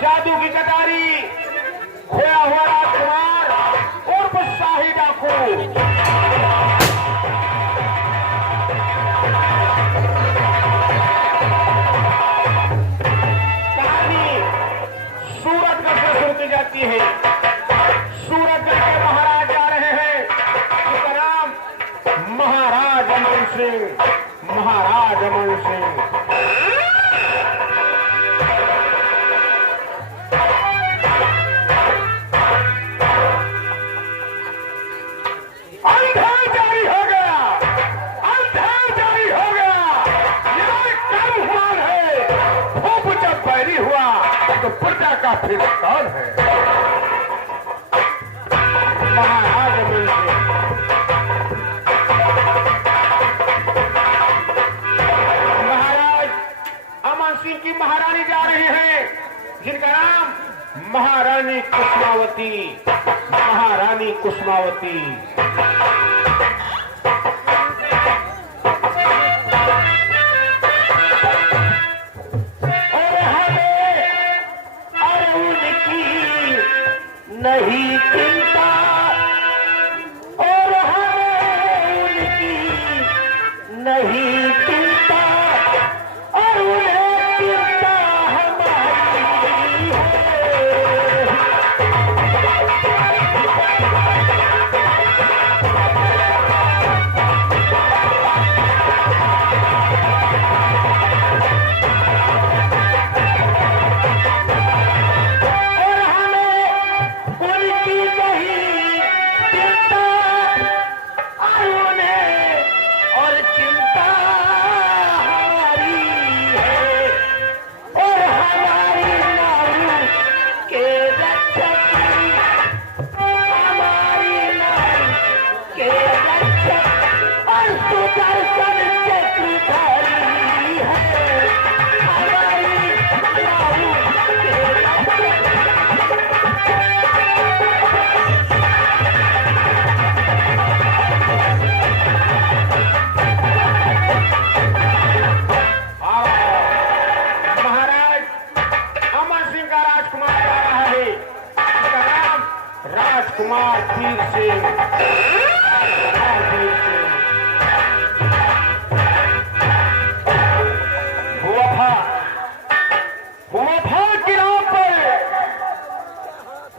जादू की कटारी, खोया हुआ राजकुमार उर्फ शाही डाकू। कहानी सूरतगढ़ से शुरू की जाती है। सूरतगढ़ के महाराज जा रहे हैं, जिसका नाम महाराज अमन सिंह। महाराज अमन सिंह तो प्रजा का फिर कौन है? महाराज अमन सिंह। महाराज अमन सिंह की महारानी जा रही है, जिनका नाम महारानी कुसुमावती। महारानी कुसुमावती। नहीं चिंता और हमें उनकी नहीं चिंता और उन्हें चिंता हमारी कुमार वीर सिंह।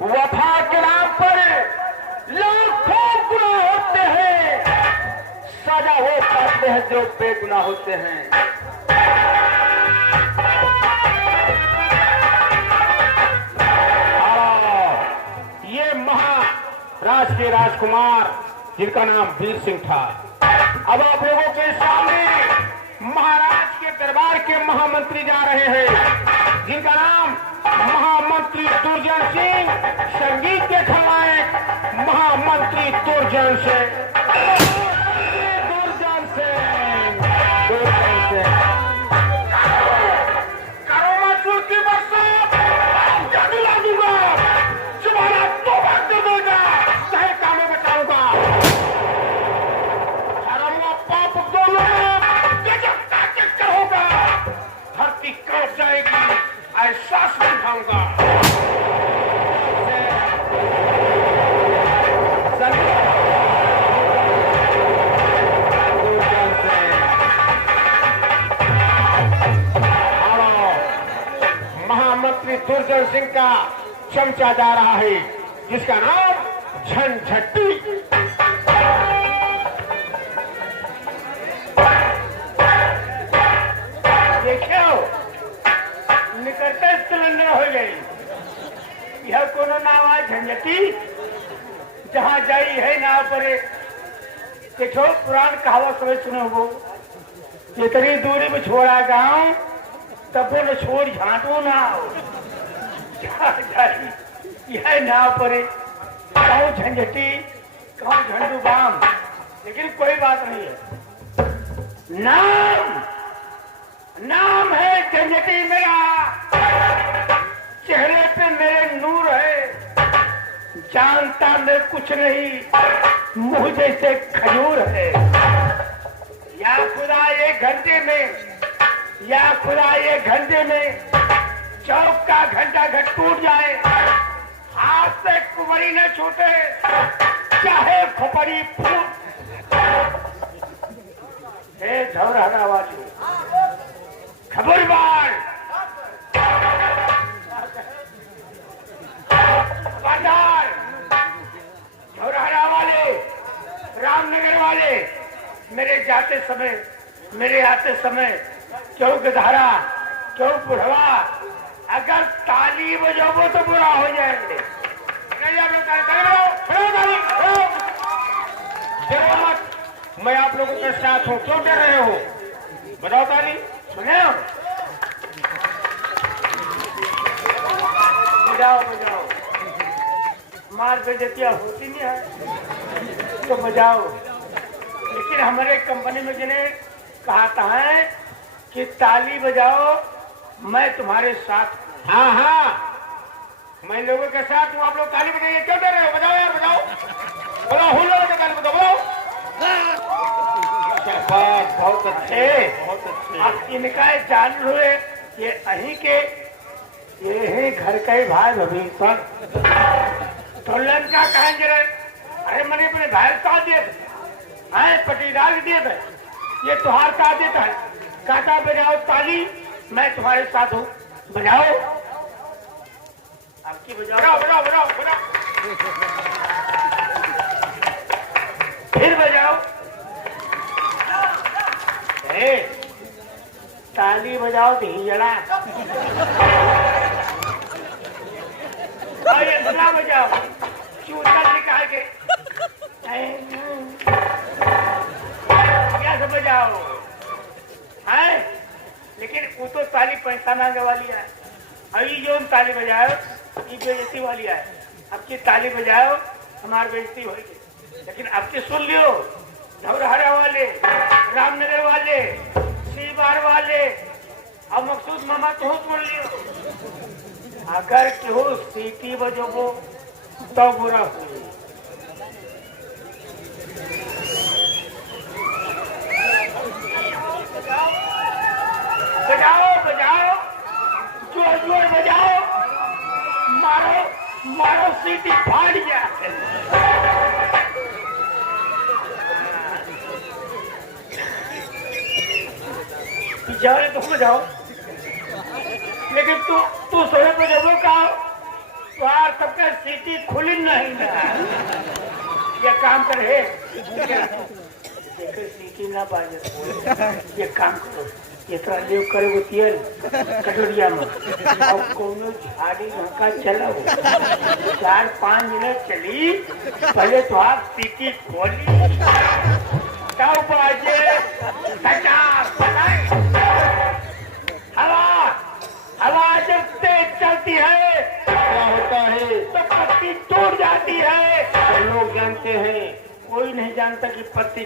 वफा के नाम पर लाखों गुनाह होते हैं, सजा वो पाते हैं जो बेगुनाह होते हैं। राज के राजकुमार जिनका नाम वीर सिंह था। अब आप लोगों के सामने महाराज के दरबार के महामंत्री जा रहे हैं, जिनका नाम महामंत्री दुर्जन सिंह। संगीत के खलनायक महामंत्री दुर्जन सिंह। एहसास दिखाऊंगा। महामंत्री दुर्जन सिंह का चमचा जा रहा है, जिसका नाम झंझट्टी। निकटता सिलेंडर हो गई। यह कोनो नाम है झंझटी, जहाँ जाई है नाव पर एक पुराण कहावत समझ सुने हो। इतनी दूरी में छोड़ा गांव तब न छोड़ झांटू ना जाई। यह नाव पर कहूँ झंझटी कहूँ झंडू बाम, लेकिन कोई बात नहीं है। नाम है झंझटी मेरा, चेहरे पे मेरे नूर है। जानता मैं कुछ नहीं, मुंह जैसे खजूर है। या खुदा ये घंटे में चौक का घंटा घट टूट जाए, हाथ से कुबरी न छूटे, चाहे खोपड़ी फूट। हे धौरहरा वाली खबरदार, खबरदार, धौरहरा वाले, रामनगर वाले, मेरे जाते समय, मेरे आते समय चौक धारा, चौक बुढ़वा, अगर ताली बजाओ तो बुरा हो जाएंगे। डरो मत, मैं आप लोगों के साथ हूँ, क्यों डर रहे हो? बताओ ताली सुने हो? बजाओ बजाओ, मार बेइज्जतियां होती नहीं है तो बजाओ। लेकिन हमारे कंपनी में जिन्हें कहता है कि ताली बजाओ, मैं तुम्हारे साथ। हाँ हाँ, मैं लोगों के साथ हूँ, आप लोग ताली बजाइए, क्यों डर रहे हो? बजाओ यार, बजाओ, बोलो हुल्लो के ताली बजाओ, बोलो। बहुत अच्छे, बहुत अच्छे। अब इनका जान हुए ये अही के, ये है घर का ही भाई भविष्य तो लंका कहें जरे, अरे मैंने अपने भाई का दिए थे, पटीदार दिए थे, ये तुहार का देता है, काटा बजाओ ताली, मैं तुम्हारे साथ हूँ, बजाओ। आपकी बजाओ, बजाओ बजाओ बजाओ, फिर बजाओ। ताली बजाओ तो ही जला, और ये सुना बजाओ, चूता निकाल के क्या सब बजाओ है। लेकिन वो तो ताली पैसा मांगे वाली है, अभी जो हम ताली बजाओ ये बेइज्जती वाली है। अब की ताली बजाओ हमारी बेइज्जती होगी। लेकिन अब की सुन लियो, धौरहरा वाले, रामनगर वाले, सीबार वाले और मकसूद मामा तो सुन लियो, अगर क्यों सीटी बजोगो तो बुरा हुई। बजाओ बजाओ, जोर जोर बजाओ, मारो मारो, सीटी फाड़ जाए। जाओ तो बजाओ, लेकिन तू सोए तो जब का बाहर सबके सीटी खुली नहीं ना। ये काम करे, सीटी ना बाजे, ये काम करो, इतना लेव करे वो तेल कटोरिया में, और कोनो झाड़ी का चला 4-5 मिनट चली, पहले तो आप सीटी खोली, तब बाजे हवा जब तेज चलती है क्या होता है, तो पत्ती टूट जाती है। तो लोग जानते हैं, कोई नहीं जानता कि पत्ती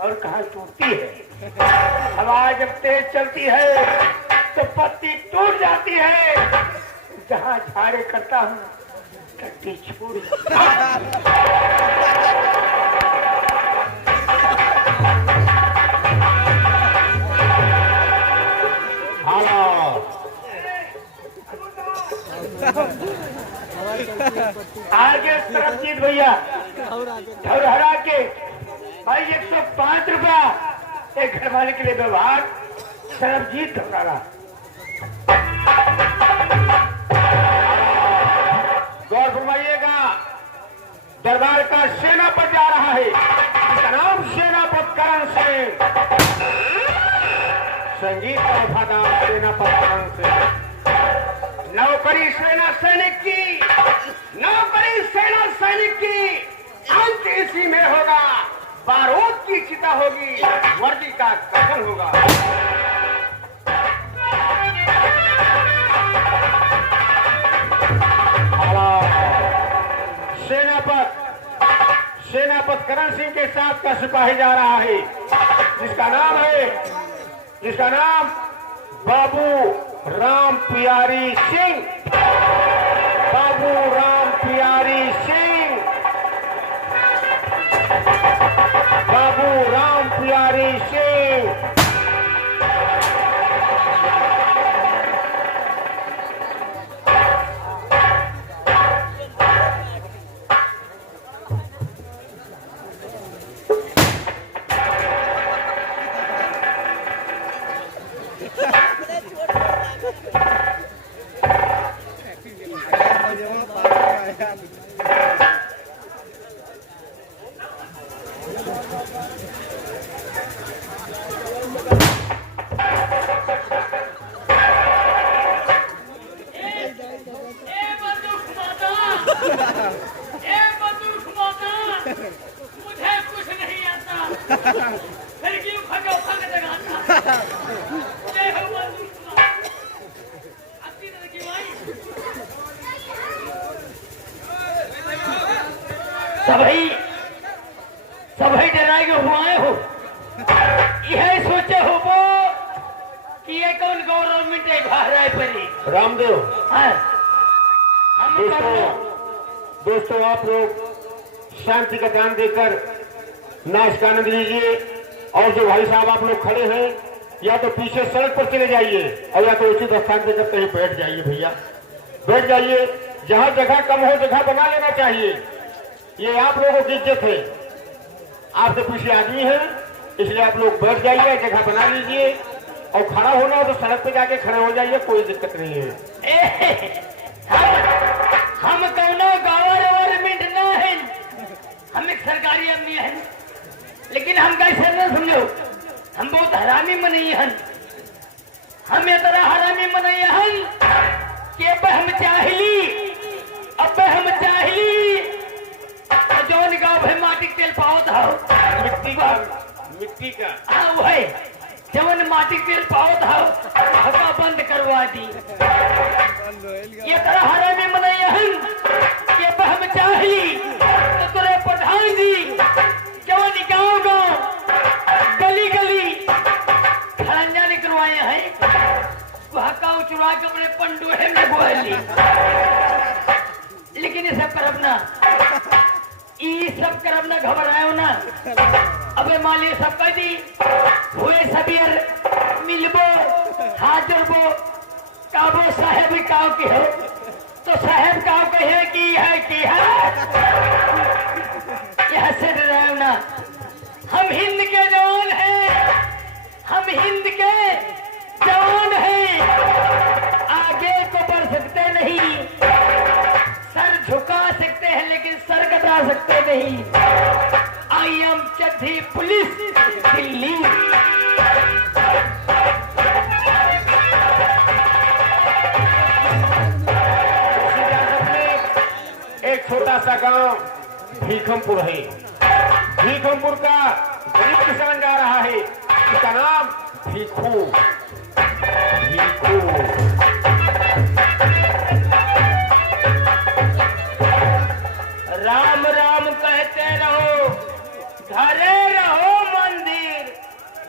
और कहाँ टूटती है। हवा जब तेज चलती है तो पत्ती टूट जाती है। जहाँ झाड़े करता हूँ टट्टी छोड़। आगे सरबजीत भैया धौरहरा के भाई 105 रुपया एक घर वाले के लिए व्यवहार, सरबजीत धौरहरा। गौर फरमाइएगा, दरबार का सेनापति जा रहा है, इसका नाम सेनापति करण सिंह, संगीत का वफादार सेनापति करण सिंह। नौकरी सेना सैनिक की, नौकरी सेना सैनिक की, अंत इसी में होगा। बारूद की चिता होगी, वर्दी का कफन होगा। सेनापति करण सिंह के साथ का सिपाही जा रहा है, जिसका नाम बाबू राम प्यारी सिंह, बाबू राम प्यारी सिंह, बाबू राम प्यारी सिंह। मुझे कुछ नहीं आता, फिर क्यों खटो खट लगाता? जय हो बंदूक माता। अच्छी तरह की माई। सभी डराए हुए हो, यह सोचे हो वो कि ये कौन गवर्नमेंट है भाई परी रामदेव। हाँ? दोस्तों आप लोग शांति का ध्यान देकर नाच का आनंद लीजिए। और जो भाई साहब आप लोग खड़े हैं, या तो पीछे सड़क पर चले जाइए और या तो उचित स्थान देकर कहीं बैठ जाइए। भैया बैठ जाइए, जहां जगह कम हो जगह बना लेना चाहिए। ये आप लोगों की इज्जत है, आपसे पीछे आदमी है, इसलिए आप लोग बैठ जाइए, जगह बना लीजिए। और खड़ा होना हो तो सड़क पे जाके खड़े हो जाइए, कोई दिक्कत नहीं है। हम कौनो गवर्नमेंट ना है, हम एक सरकारी आदमी है, लेकिन हम कैसे न समझो, हम बहुत हरामी मनई हन। हम इतना हरामी मनई हन कि अब हम चाहली जोन गाँव है माटी के तेल पाओ था मिट्टी का हाँ वही जवन माटी के तेल पाओ था हवा बंद करवा दी। ये तरह हरामी मनई हन कि अब हम चाहली तो तुरे प्रधान जी जवन गाँव गली गली खड़ंजा निकलवाए हैं, वह गाँव चुरा के अपने पंडुहे में बोली। लेकिन ये सब करब ना घबरायो ना। अबे मालिए सब कह दी हुए सबीर मिलबो हाथ जोड़बो काबो साहेब काव के हो तो साहेब काव कहे की है यह से डरायो ना। हम हिंद के जवान हैं, हम हिंद के जवान हैं, आगे को बढ़ सकते नहीं, सर झुका सकते हैं लेकिन सर कटा सकते नहीं। I am Chaddhi police Delhi. एक छोटा सा गांव भीखमपुर है। भीखमपुर का गरीब किसान जा रहा है, इसका नाम भीखू। राम राम कहते रहो, घरे रहो मंदिर,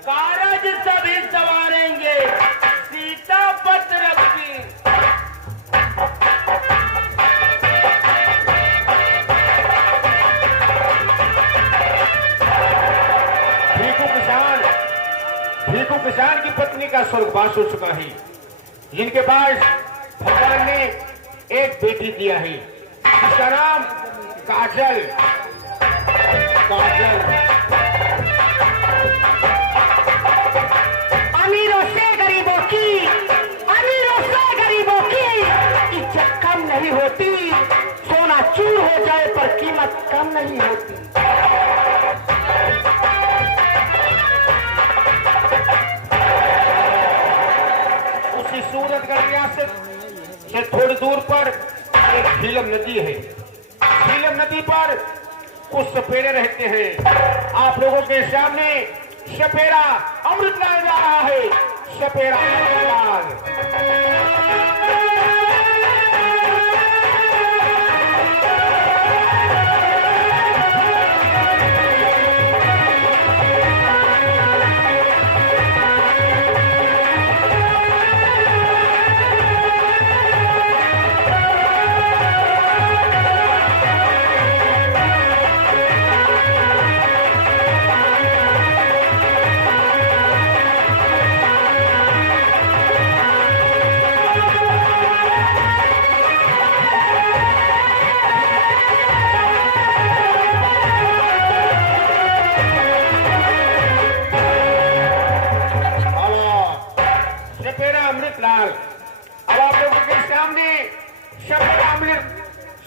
कारज सभी संवारेंगे, सीता पत्र रखी। भीखू किसान की पत्नी का स्वर्गवास हो चुका है, जिनके पास भगवान ने एक बेटी दिया है, जिसका नाम काजल। अमीरों से गरीबों की इज्जत कम नहीं होती, सोना चूर हो जाए पर कीमत कम नहीं होती। उसी सूरत गलिया से थोड़ी दूर पर एक झीलम नदी है। झीलम नदी पर कुछ सपेरे रहते हैं। आप लोगों के सामने सपेरा अमृतलाल जा रहा है। सपेरा अमृतलाल।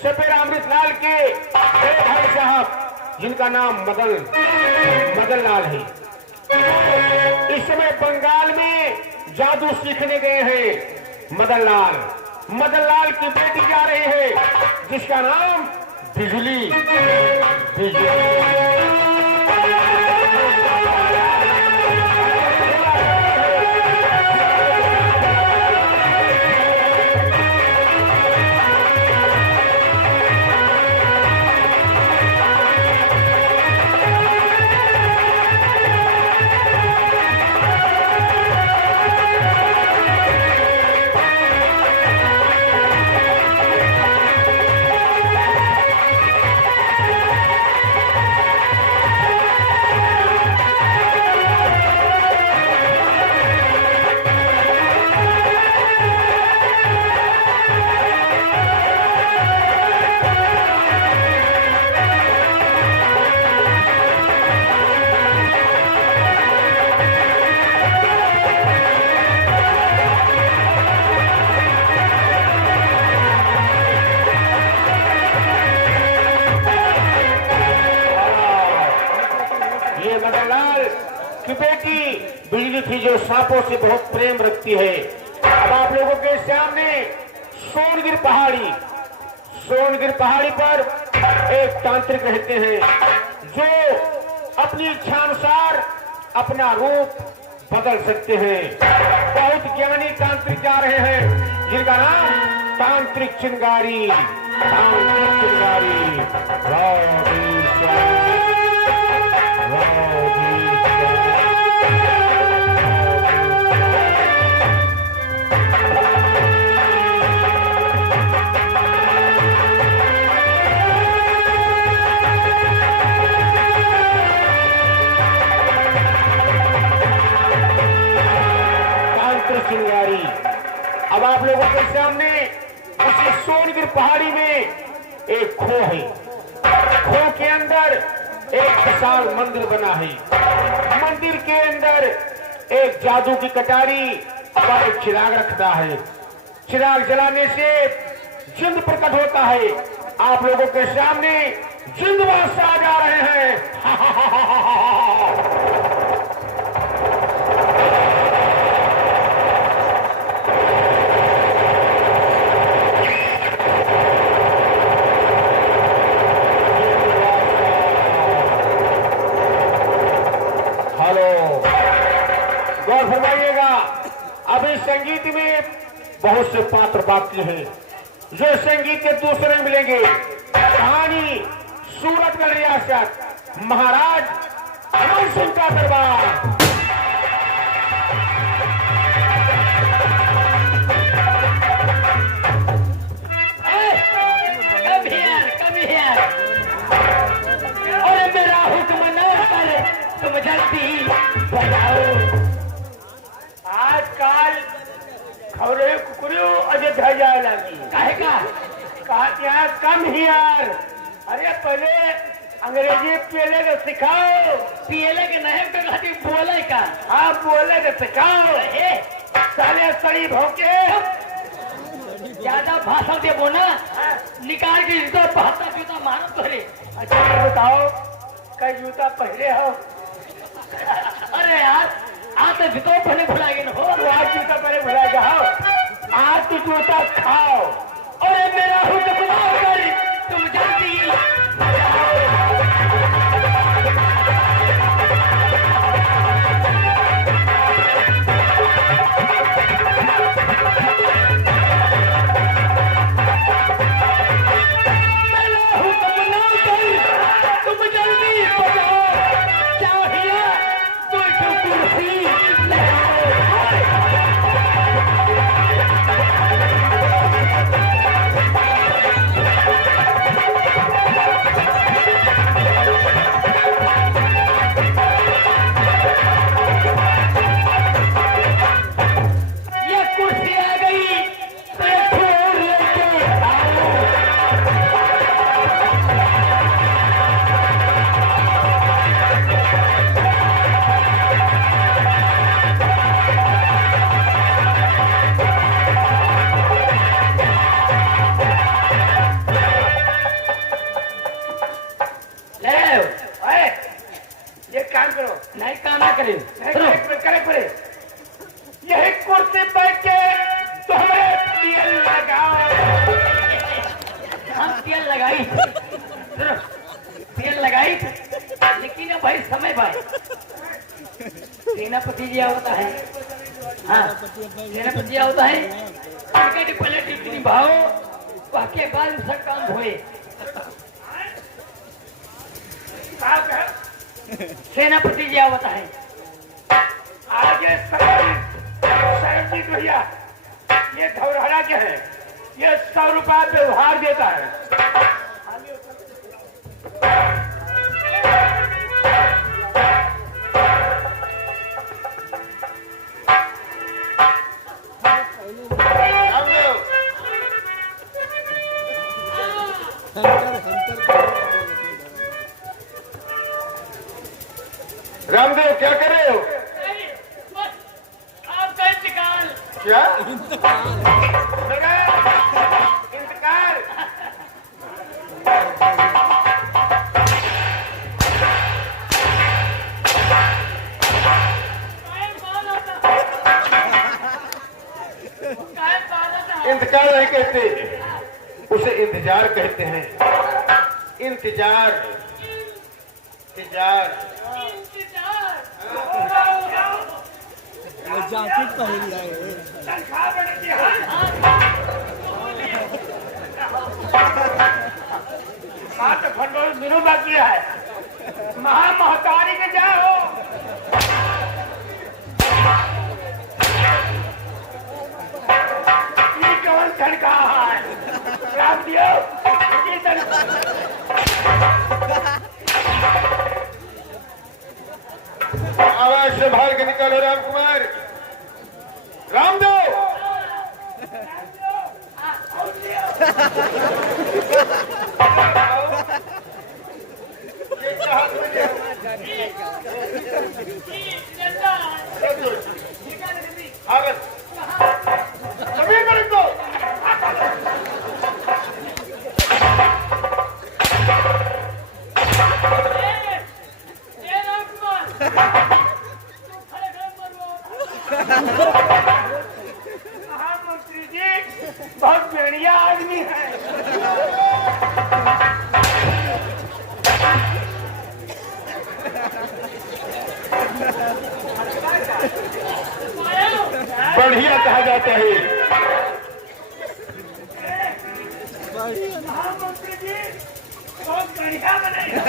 सफेद अमृतलाल के बड़े भाई साहब जिनका नाम मदन लाल है, इस समय बंगाल में जादू सीखने गए हैं। मदन लाल की बेटी जा रही है जिसका नाम बिजली। की बेटी बिजली थी जो सांपों से बहुत प्रेम रखती है। अब आप लोगों के सामने सोनगिर पहाड़ी पर एक तांत्रिक रहते हैं जो अपनी इच्छानुसार अपना रूप बदल सकते हैं। बहुत ज्ञानी तांत्रिक जा रहे हैं जिनका नाम तांत्रिक चिंगारी। चिंगारी। अब आप लोगों के सामने उसी सोनगिर पहाड़ी में एक खो है। खो के अंदर एक विशाल मंदिर बना है। मंदिर के अंदर एक जादू की कटारी और एक चिराग रखता है। चिराग जलाने से जिंद प्रकट होता है। आप लोगों के सामने जिंद बादशाह जा रहे हैं। गौर फरमाइएगा, अभी संगीत में बहुत से पात्र बाकी हैं जो संगीत के दूसरे मिलेंगे। कहानी सूरतगढ़ रियासत महाराज अमर सिंह का दरबार। और मेरा हुक्म न करे तुम जल्दी बजाओ। आजकल खबरें कुकुरियों अयोध्या जाए लगी। कहा यहाँ कम ही यार। अरे पहले अंग्रेजी पीले का सिखाओ। पीले के नहीं तो कहती बोले का। हाँ बोले का सिखाओ। साले सड़ी भौके ज्यादा भाषण दे बोना निकाल के इसको 72 जूता मारो तोरे। अच्छा ये बताओ कई जूता पहले हो? अरे यार आज तो जूता पहले भुला गए हो। आज जूता पहले भुला जाओ। आज तो जूता खाओ। अरे मेरा हुक्म ना करे तुम जल्दी नहीं काम ना करे करे पड़े यही कुर्सी बैठ के तुम्हें तेल लगाओ। हम तेल लगाई तेल लगाई लेकिन भाई समय भाई सेनापति जी होता है। हाँ सेनापति जी होता है टिकट पहले टिकट निभाओ बाकी बाद में सब काम हुए। सेनापति जी होता है आगे साहब जी भैया ये धौरहरा के है ये 100 रुपया व्यवहार देता है। रामदेव क्या कर रहे हो? आपका इंतकाल। क्या इंतकाल इंतजार नहीं कहते उसे इंतजार कहते हैं। इंतजार इंतजार जाकेट पहन लिया है। भंडोर दिनों बाकी है महामहतारी के जाओ। ये कौन छड़का है रामदेव आवाज से बाहर के निकालो राम कुमार। रामदेव महामंत्री जी बहुत बढ़िया आदमी है। बढ़िया कहा जाता है। महामंत्री जी बहुत बढ़िया बनेगा।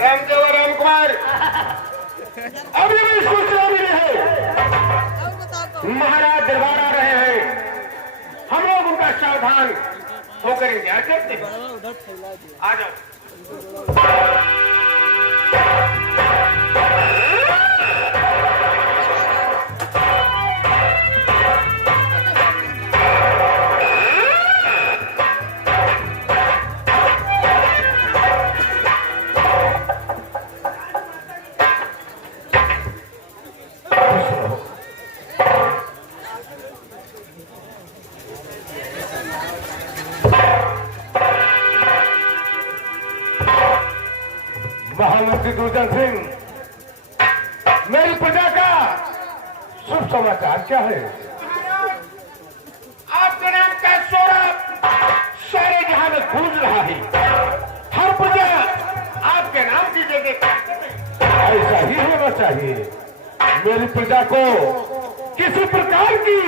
रामदेव और राम कुमार अभी भी सूचना मिली है महाराज दरबार आ रहे हैं। हम लोग उनका सावधान होकर इंतजार करते हैं। आ जाओ। महामंत्री दुर्जन सिंह मेरी प्रजा का शुभ समाचार क्या है? आपके नाम का सौरभ सारे जहां में गूंज रहा है। हर प्रजा आपके नाम की जगह ऐसा ही होना चाहिए। मेरी प्रजा को किसी प्रकार की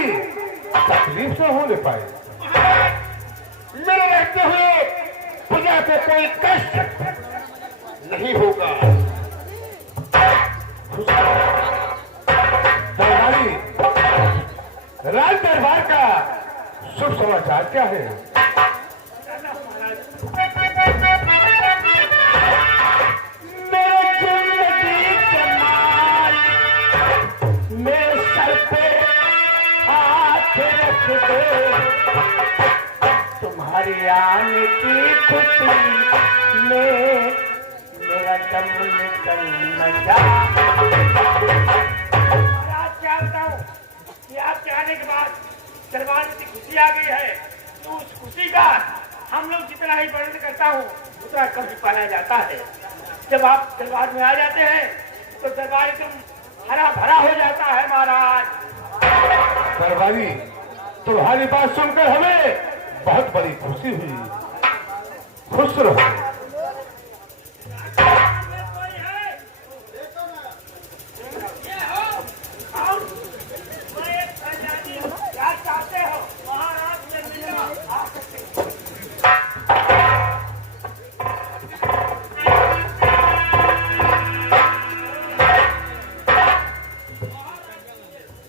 तकलीफ न होने पाए। मेरे रहते हुए प्रजा को कोई कष्ट नहीं होगा। दरबारी राज दरबार का शुभ समाचार क्या है? मेरे जिंदगी के माल मेरे सर पे हाथ रख दो। तुम्हारी आने की खुशी में मेरा दम निकल न जा। आज क्या बताऊं कि आपके आने के बाद दरबार की खुशी आ गई है तो उस दूसरा कभी पाला जाता है। जब आप दरबार में आ जाते हैं तो दरबार एकदम हरा भरा हो जाता है महाराज। दरबारी, तुम्हारी बात सुनकर हमें बहुत बड़ी खुशी हुई। खुश रहो। क्या चाहते हो महाराज से मिलना?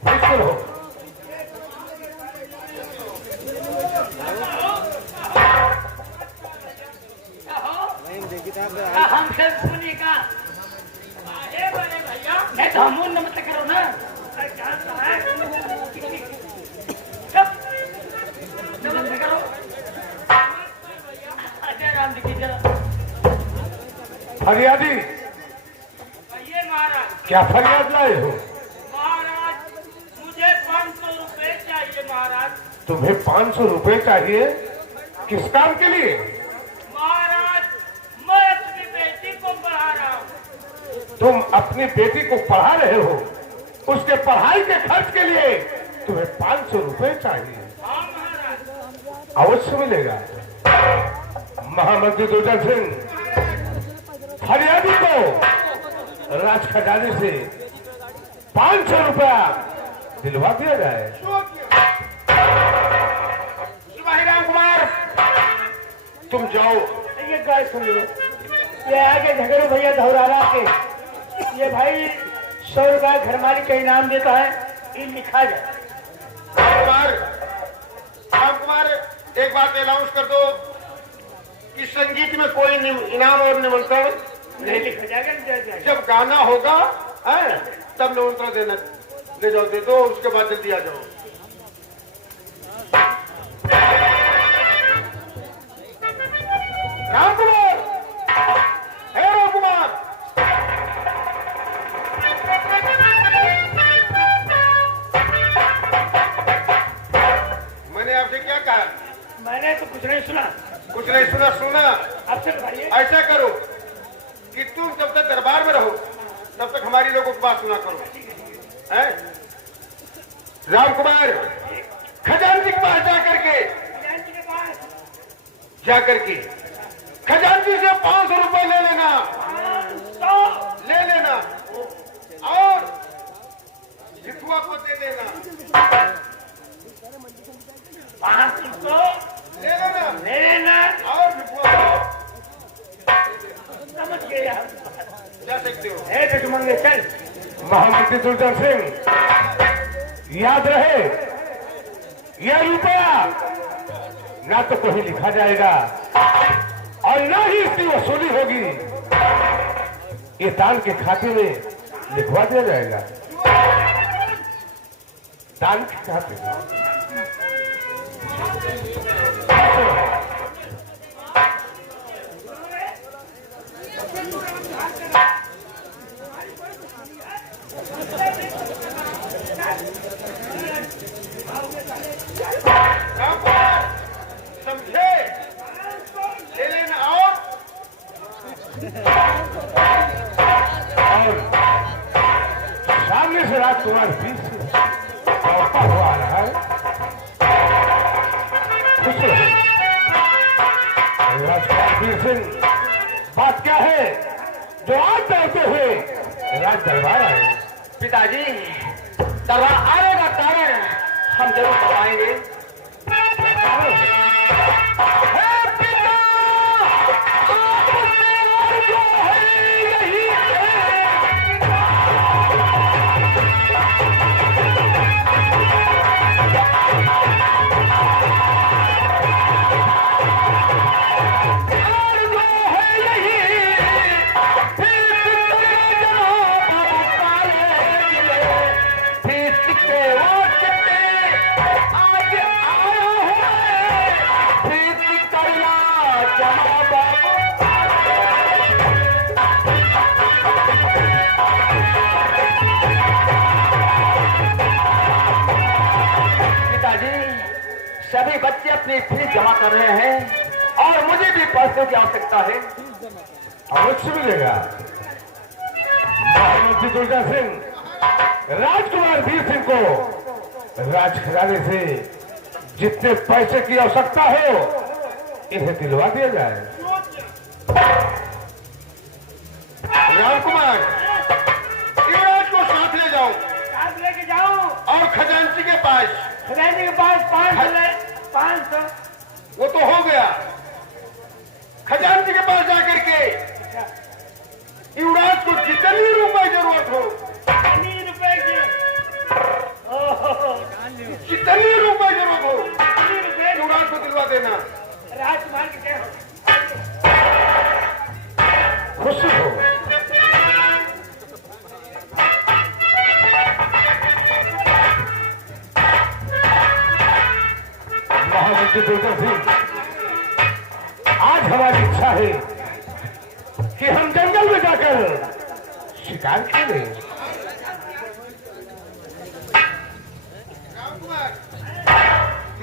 खुश रहो। हमसे सुनेगा बड़े भैया मैं तो हम मत करो ना। जानता है नमस्ते करो। अजय राम जी की जरा फरियादी, ये महाराज। क्या फरियाद लाए हो? महाराज मुझे 500 रुपए चाहिए महाराज। तुम्हें 500 रुपए चाहिए? किस काम के लिए? महाराज मैं अपनी बेटी को पढ़ा रहा हूँ। तुम अपनी बेटी को पढ़ा रहे हो, उसके पढ़ाई के खर्च के लिए तुम्हें 500 रुपए चाहिए। हाँ महाराज। अवश्य मिलेगा। महामंत्री दुर्जन सिंह, फरियादी को राज खजाने से 500 रुपया दिलवा दिया जाए। सिपाही राम कुमार, तुम जाओ। ये गाय सुन लो, ये आगे झगड़ू भैया धौराला के ये भाई 100 रुपया घर मालिक का इनाम देता है, ये लिखा जाए। राम कुमार, एक बात अनाउंस कर दो कि संगीत में कोई इनाम और निमंत्रण नहीं लिखा जाएगा, दिया जाएगा। जब गाना होगा तब निमंत्रण देना, ले जाओ, दे दो, उसके बाद जल्दी आ जाओ। राम कुमार, हे राम कुमार, मैंने आपसे क्या कहा? मैंने तो कुछ नहीं सुना। कुछ नहीं सुना? सुना। आपसे बताइए। ऐसा करो कि तुम जब तक दरबार में रहो तब तक हमारी लोगों की बात सुना करो। हैं? राम कुमार, खजानची के पास जाकर के खजानची से 500 रुपए ले लेना, और रिफुआ को दे देना। 500 ले लेना ले लेना। और रिफुआ को समझ गया। जा सकते हो। हे दुश्मन चल। महामंत्री दुर्जन सिंह, याद रहे, यह रुपया ना तो कहीं लिखा जाएगा और ना ही इसकी वसूली होगी। ये दान के खाते में लिखवा दिया जाएगा। दान के खाते में। समझे? ले लेना। और सामने से राजकुमार बीच से दौड़ता हुआ आ रहा है। खुश रहो। राजकुमार वीर सिंह, बात क्या है जो आज दौड़ते हुए राज दरबार आए? पिताजी, दरबार आएगा कारण हम जरूर बताएंगे। सभी बच्चे अपनी फीस जमा कर रहे हैं और मुझे भी पैसे की आवश्यकता है। अवश्य मिलेगा। महामंत्री दुर्गा सिंह राजकुमार वीर सिंह को राज खजाने से जितने पैसे की आवश्यकता हो इन्हें दिलवा दिया जाए। रामकुमार, युवराज को साथ ले जाओ। साथ लेके जाऊं और खजांची के पास 500 वो तो हो गया। खजांची के पास जाकर के युवराज को जितनी रुपए जरूरत हो, कितनी रुपए की जितनी रुपए जरूरत हो कितनी रुपए युवराज को दिलवा देना। राजकुमार के क्या खुश हो। महामंत्री दुर्गा सिंह, आज हमारी इच्छा है कि हम जंगल में जाकर शिकार खेलें।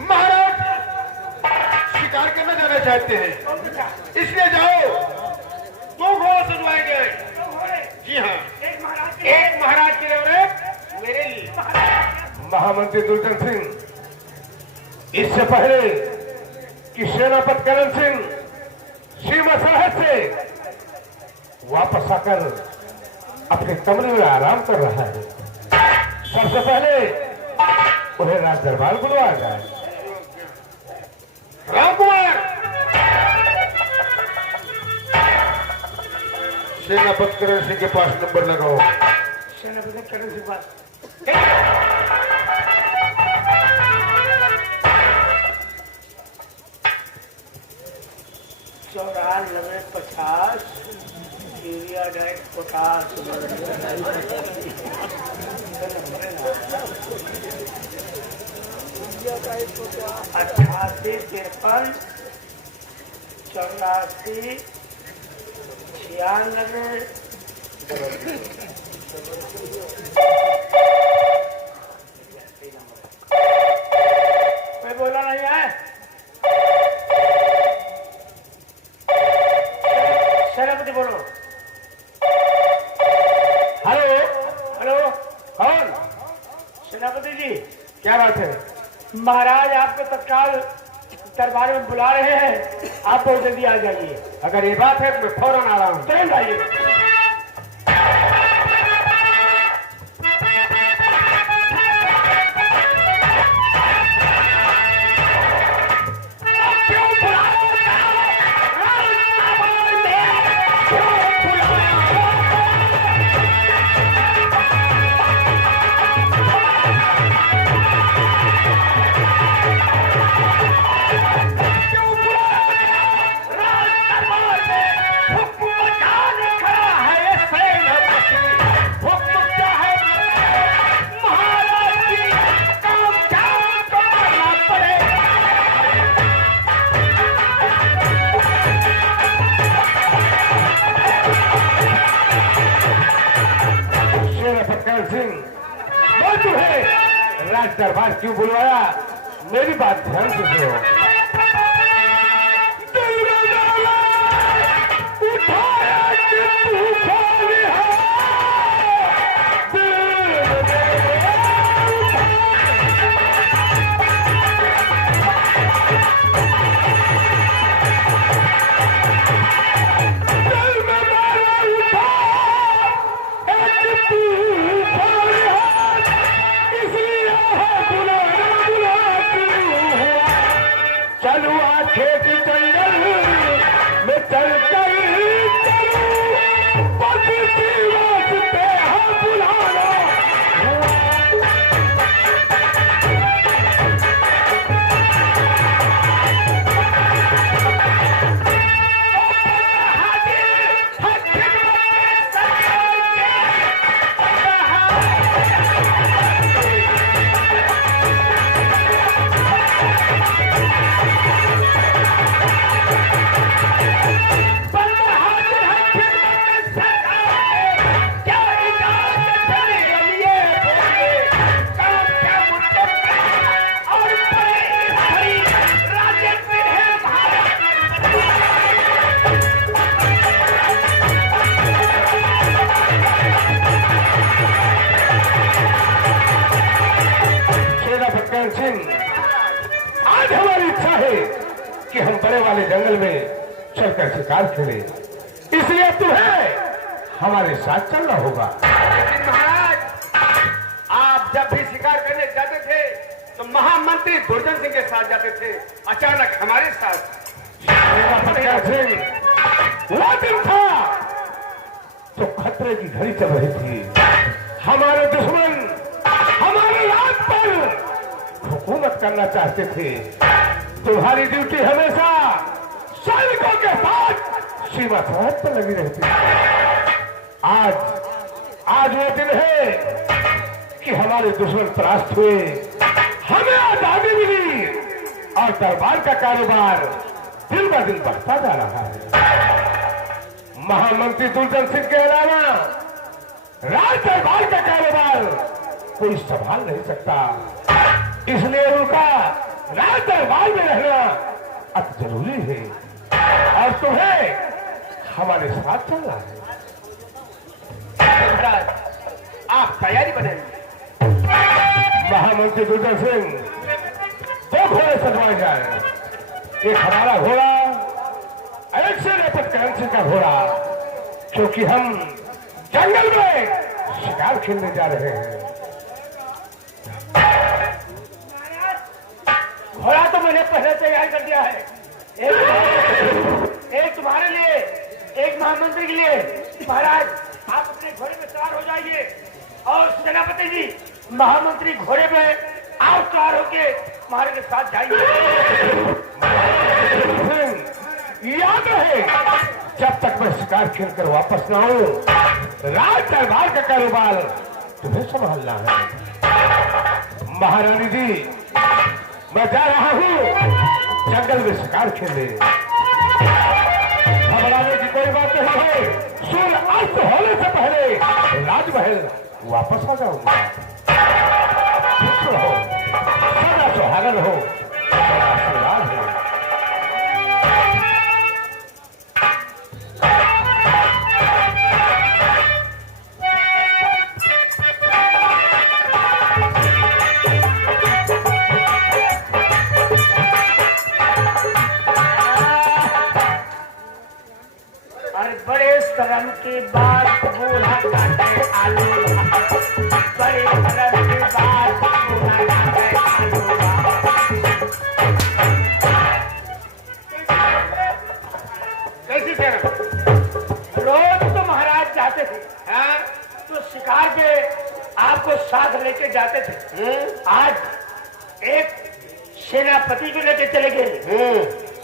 महाराज शिकार करना जाना चाहते हैं, इसलिए जाओ। 2 घोड़े सजवाएंगे। जी हाँ, एक महाराज के लिए और एक मेरे लिए। महामंत्री दुर्जन सिंह, इससे पहले कि सेनापति करण सिंह सीमा सरहद से वापस आकर अपने कमरे में आराम कर रहा है, सबसे पहले उन्हें राज दरबार बुलवाया जाए। रामकुमार, सेनापति करण सिंह के पास नंबर लगाओ। सेनापति करण सिंह पास 9450 यूरिया डाइट पोटास 88 53 84 मैं बोला नहीं है। सेनापति बोलो। हेलो हेलो, कौन? सेनापति जी, क्या बात है? महाराज आपको तत्काल दरबार में बुला रहे हैं, आप बहुत जल्दी आ जाइए। अगर ये बात है तो मैं फौरन आ रहा हूँ। तुरंत आइए। राज दरबार क्यों बुलवाया? मेरी बात ध्यान से सुनो। खेत जंगल में चल कर कि हम बड़े वाले जंगल में चलकर शिकार खेले, इसलिए तुम्हें हमारे साथ चलना होगा। लेकिन महाराज, आप जब भी शिकार करने जाते थे तो महामंत्री दुर्जन सिंह के साथ जाते थे, अचानक हमारे साथ। वो दिन था तो खतरे की घड़ी चल रही थी। हमारे दुश्मन हमारे राज पर हुकूमत करना चाहते थे। तुम्हारी ड्यूटी हमेशा सैनिकों के साथ सीमा सरहद पर लगी रहती है। आज वो दिन है कि हमारे दुश्मन परास्त हुए, हमें आजादी मिली और दरबार का कारोबार दिन ब दिन बढ़ता जा रहा है। महामंत्री दुर्जन सिंह के अलावा राज दरबार का कारोबार कोई संभाल नहीं सकता, इसलिए उनका राज दरबार में रहना अति जरूरी है और तुम्हें हमारे साथ चलना है। महाराज, आप तैयारी बनाइए। महामंत्री दुर्जन सिंह, 2 घोड़े सजवाए जाए। एक हमारा घोड़ा, एक सेनापति करण सिंह का घोड़ा, क्योंकि हम जंगल में शिकार खेलने जा रहे हैं। घोड़ा तो मैंने पहले तैयार कर दिया है। एक तुम्हारे लिए, एक महामंत्री के लिए। महाराज, आप अपने घोड़े में सवार हो जाइए और सेनापति जी, महामंत्री घोड़े में आप सवार होके हमारे के साथ जाइए। याद रहे, जब तक मैं शिकार खेलकर वापस न आऊं, राज दरबार का कारोबार तुम्हें संभालना है। महारानी जी, मैं जा रहा हूं जंगल में शिकार खेलने। घबराने की कोई बात नहीं है। सूर्य अस्त होने से पहले राजमहल वापस आ जाऊंगा। खुश रहो, सदा सुहागन हो, सदा आशीर्वाद हो। बड़े शर्म के बाद बूढ़ा काटे आलू, बड़े शर्म के बाद बूढ़ा काटे आलू। कैसी शर्म? रोज तो महाराज जाते थे, हाँ? तो शिकार पे आपको साथ लेके जाते थे। आज एक सेनापति को लेके चले गए,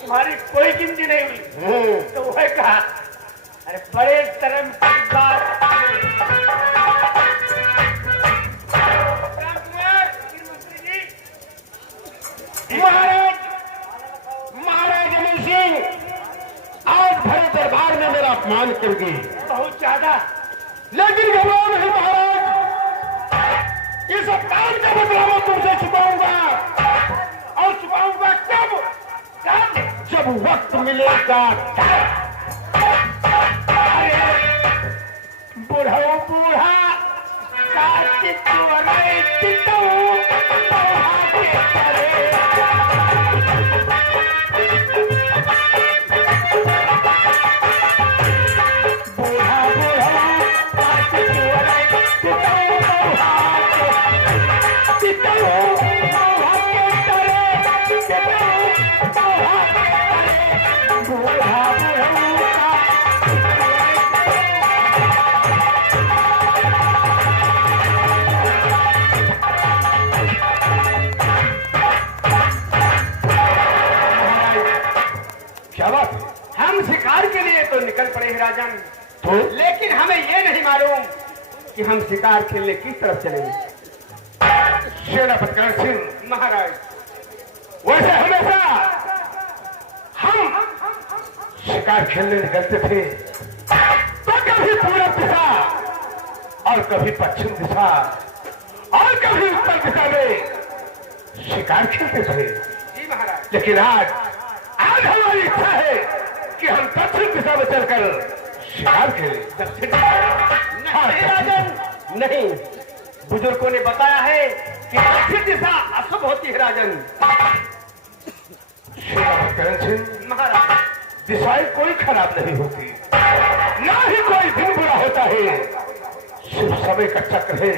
तुम्हारी कोई गिनती नहीं हुई। तो वह कहा, अरे बड़े शर्म की बात। महाराज अमर सिंह आज भरे दरबार में मेरा अपमान कर गई। बहुत ज्यादा। लेकिन घबराओ नहीं महाराज, इस अपमान का बदला मैं तुमसे छुपाऊंगा। और छुपाऊंगा कब? जब वक्त मिलेगा। बूढ़ा बूढ़ा निकल पड़े हैं राजन, तो लेकिन हमें ये नहीं मालूम कि हम शिकार खेलने किस तरफ चलेंगे। सेनापति करण सिंह महाराज, वैसे हमेशा हम शिकार खेलने निकलते थे तो कभी पूरब दिशा और कभी पश्चिम दिशा और कभी उत्तर दिशा में शिकार खेलते थे। जी महाराज। लेकिन आज हमारी इच्छा है कि हम दक्षिण दिशा में चलकर शिकार खेलें। दक्षिण दिशा? नहीं राजन, नहीं। बुजुर्गों ने बताया है कि दक्षिण दिशा अशुभ होती है राजन। महाराज दिशाएं कोई खराब नहीं होती, ना ही कोई दिन बुरा होता है। सिर्फ समय का चक्र है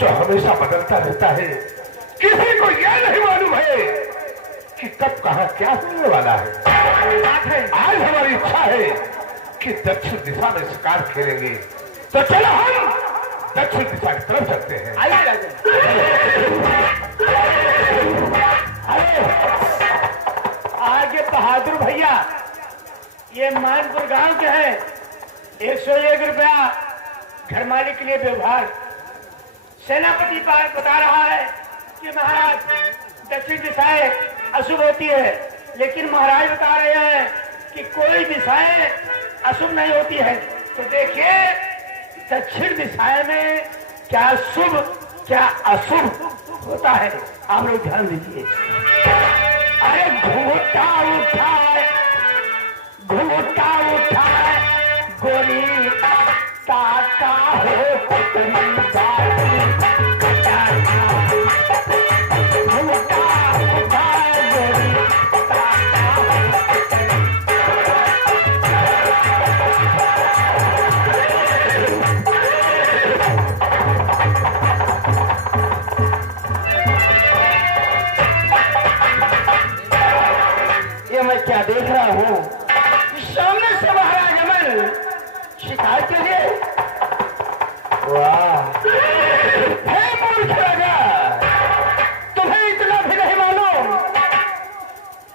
जो हमेशा बदलता रहता है। किसी को यह नहीं मालूम है कि कब कहां क्या होने वाला है। आज हमारी इच्छा है कि दक्षिण दिशा में शिकार खेलेंगे, तो चलो हम दक्षिण दिशा की तरफ चलते हैं। आइए राजन। आगे बहादुर भैया ये मानपुर गांव के हैं। 101 रुपया घर मालिक के लिए व्यवहार। सेनापति बता रहा है कि महाराज दक्षिण दिशाएं अशुभ होती है, लेकिन महाराज बता रहे हैं कि कोई दिशाएं अशुभ नहीं होती है। तो देखिए दक्षिण दिशाएं में क्या शुभ क्या अशुभ होता है, आप लोग ध्यान दीजिए। अरे घूटा उठाए गोरी ताता हो घूटा उठाए गोरी ताता ये मैं क्या देख रहा हूँ? सामने से महाराज अमल शिकार के लिए। वाह, हे मूर्ख राजा, तुम्हें इतना भी नहीं मालूम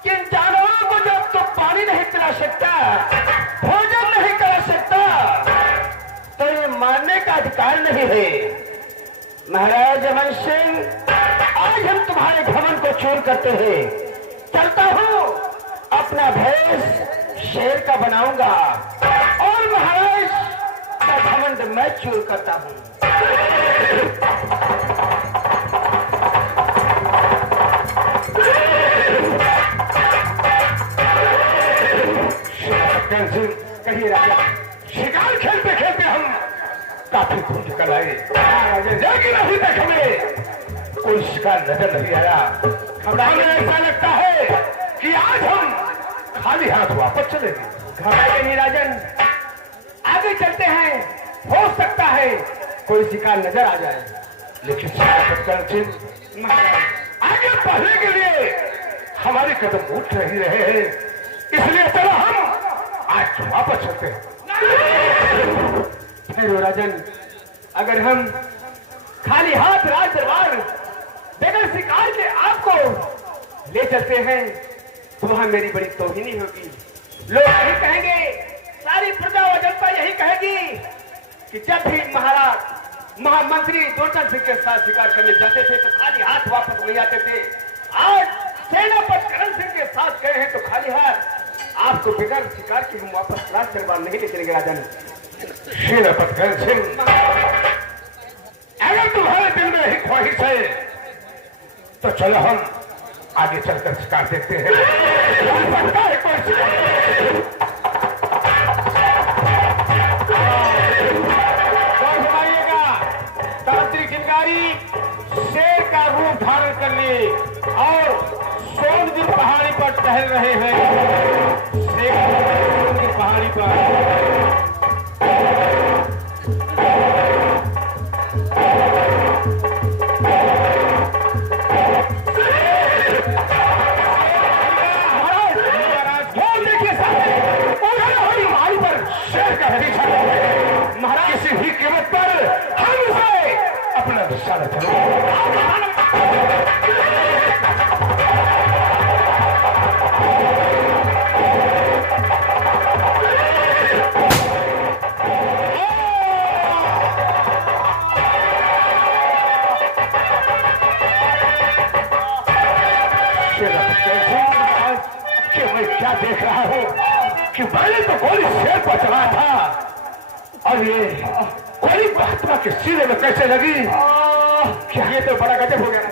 कि इन जानवरों को जब तुम पानी नहीं पिला सकता, भोजन नहीं करा सकता, तो ये मारने का अधिकार नहीं है। महाराज अमन सिंह, आज हम तुम्हारे घमंड को चूर करते हैं। चलता हूँ, अपना भेष शेर का बनाऊंगा और महाराज का घमंड मैं चूर करता हूँ। कहिए राजा, शिकार खेलते खेलते हम काफी दूर निकल आए, लेकिन अभी तक हमें कोई शिकार नजर नहीं आया। हमें ऐसा लगता है कि आज हम खाली हाथ वापस चलेंगे। घबराइए नहीं राजन, आगे चलते हैं, हो सकता है कोई शिकार नजर आ जाए। लेकिन आगे बढ़ने के लिए हमारे कदम उठ नहीं रहे हैं, इसलिए चलो हम आज वापस चलते हैं। ठहरो राजन, अगर हम खाली हाथ राज दरबार बगैर शिकार के आपको ले चलते हैं तो वहां मेरी बड़ी तौहीनी होगी। लोग यही कहेंगे, सारी प्रजा व जनता यही कहेगी कि जब भी महाराज महामंत्री दुर्जन सिंह के साथ शिकार करने जाते थे तो खाली हाथ वापस नहीं आते थे। आज सेनापति करण सिंह के साथ गए हैं तो खाली हाथ आपको बगैर शिकार के हम वापस राज दरबार नहीं ले चलेंगे। राजन, सेनापति करण सिंह, अगर तुम्हारे दिल में यही ख्वाहिश है तो चलो हम आगे चलकर शिकार देखते हैं। हो सकता है कोई शिकार। तांत्रिक हिंगारी शेर का रूप धारण करने और सोनगिर पहाड़ी पर टहल रहे हैं। सोनगिर पहाड़ी पर महाराज किसी भी कीमत पर हम उसे अपना निशाना चलाएंगे। मैं क्या देख रहा हूँ कि मैंने तो गोली शेर पर चलाया था और ये गोली महात्मा के सीने में कैसे लगी? क्या ये तो बड़ा गजब हो गया।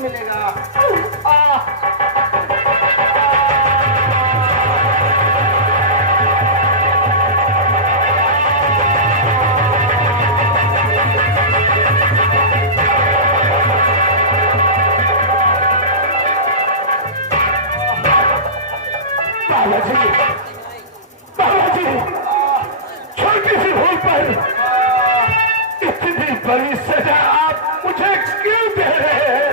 मिलेगा। बाबाजी, छोटी सी भूल पर इतनी बड़ी सजा आप मुझे क्यों दे रहे हैं?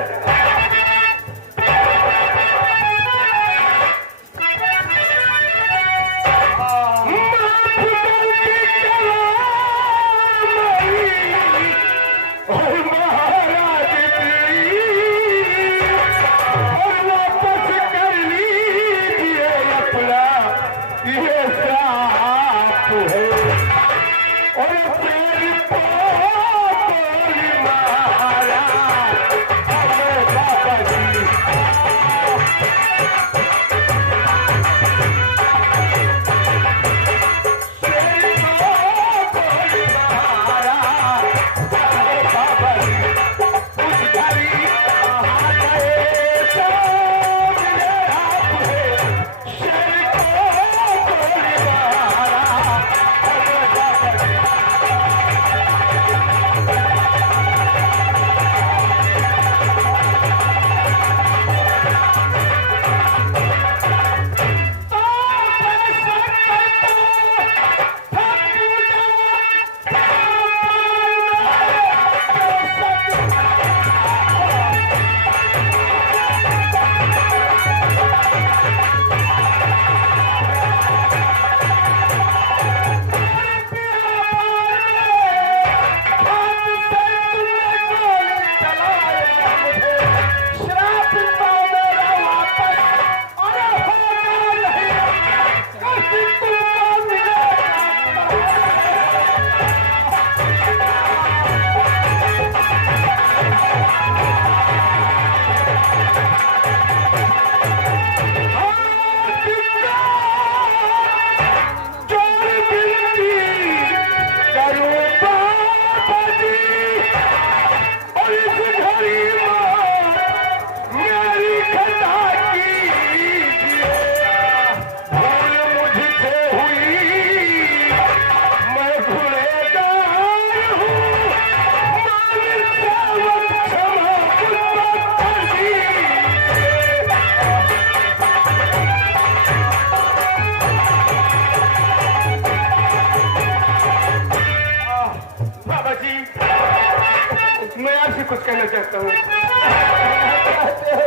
कुछ कहना चाहता हूँ।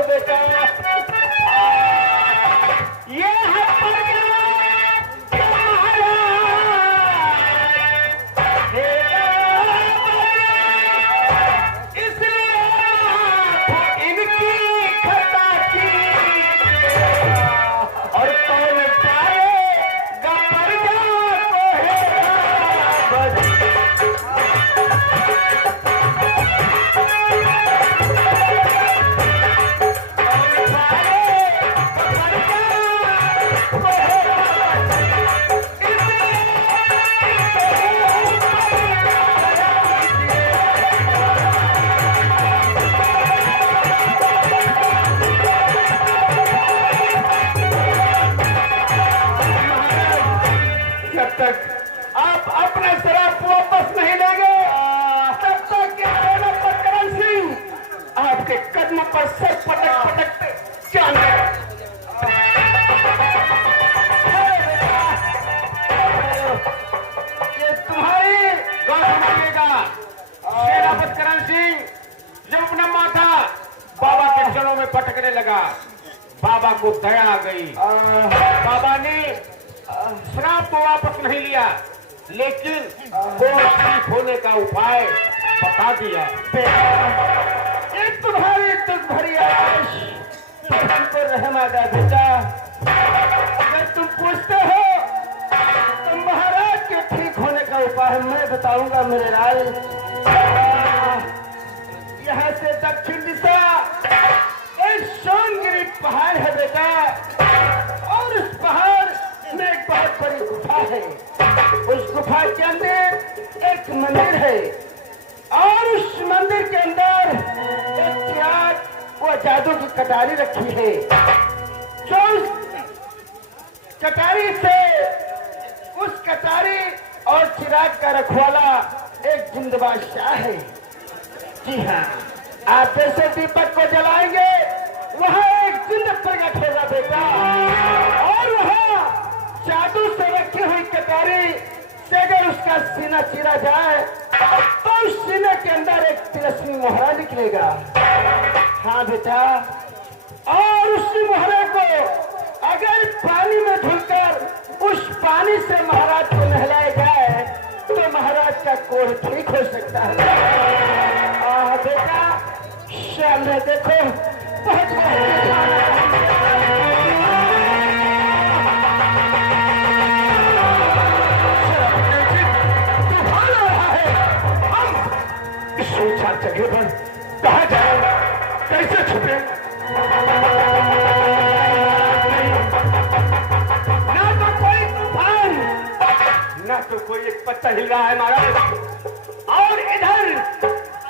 बेटा ये है इसलिए इनकी खता की और कौन पाएगा आप अपना शराब वापस नहीं लेंगे तब तक करण सिंह आपके कदम पर सर पटक पटक जाने। ये तुम्हारी गौर सुनाइएगा। शेरावत करण सिंह जब अपना माथा बाबा के चरणों में पटकने लगा, बाबा को दया आ गई। बाबा ने शराब तो वापस नहीं लिया, लेकिन वो ठीक होने का उपाय बता दिया। ये तुम्हारी दुख भरी आश पर रहम आ गया बेटा। अगर तुम पूछते हो तो महाराज के ठीक होने का उपाय मैं बताऊंगा मेरे लाल। यहाँ से दक्षिण दिशा एक सोनगिरी पहाड़ है बेटा, और उस पहाड़ में एक बहुत बड़ी गुफा है। उस गुफा के अंदर एक मंदिर है, और उस मंदिर के अंदर एक त्याग व जादू की कटारी रखी है, जो उस कटारी से उस कटारी और चिराग का रखवाला एक जिंद बादशाह है। जी हाँ, आप जैसे दीपक को जलाएंगे वहाँ एक जिंद प्रकट होगा बेटा, और वहाँ जादू से रखी हुई कटारी से अगर उसका सीना चीरा जाए तो उस सीने के अंदर एक तिलस्मी मोहरा निकलेगा। हाँ बेटा, और उस मोहरे को अगर पानी में धुलकर उस पानी से महाराज को नहलाया जाए तो महाराज का कोढ़ ठीक हो सकता है। बेटा सामने देखो, बहुत तूफान आ रहा है। हम इस सुनसान जगह पर कहाँ जाए, कैसे छुपे? ना तो कोई तूफान, ना तो कोई एक पत्ता हिल रहा है महाराज, और इधर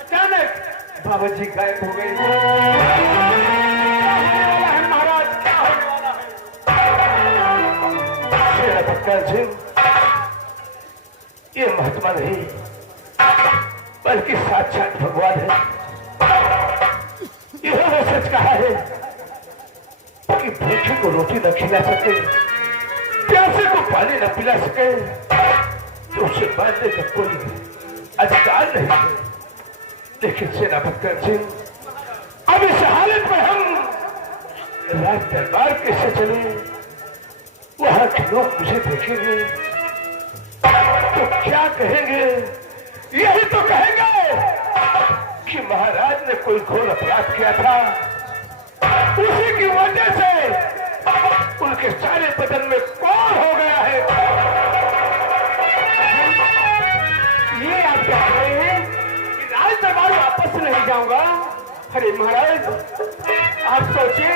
अचानक बाबा जी गायब हो गए। महाराज क्या होने वाला है? बक्कर जी, ये महात्मा नहीं बल्कि साक्षात भगवान है। इन्होंने सच कहा है कि भूखे को रोटी न खिला सके, प्यासे को पानी न पिला सके, तो उसे मारने का कोई अधिकार नहीं है। लेकिन सेनापति सिंह, अब इस हालत में हम राज दरबार कैसे चले? वहां के लोग मुझे देखेंगे तो क्या कहेंगे? यही तो कहेंगे कि महाराज ने कोई घोर अपराध किया था, उसी की वजह से उनके सारे बदन में कौन हो गया है। ये आप क्या कह रहे हैं कि राज दरबार वापस नहीं जाऊंगा? अरे महाराज, आप सोचिए,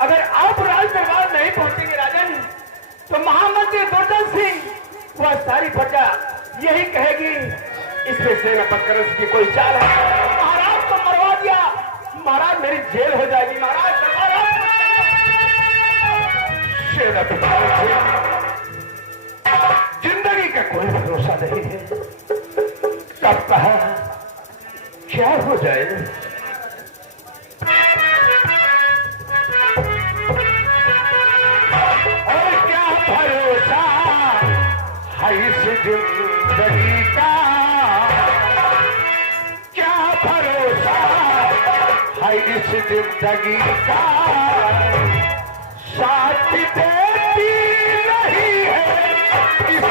अगर आप राज दरबार नहीं पहुंचेंगे राजन, तो महामंत्री दुर्जन सिंह वह सारी प्रजा यही कहेगी इसमें सेनापति की कोई चाल है। महाराज को मरवा दिया, महाराज मेरी जेल हो जाएगी। महाराज जिंदगी का कोई भरोसा नहीं है, कब कहा क्या हो जाए। और क्या भरोसा है इस जिंदगी का, क्या भरोसा है इस जिंदगी का, साथ देती नहीं है इस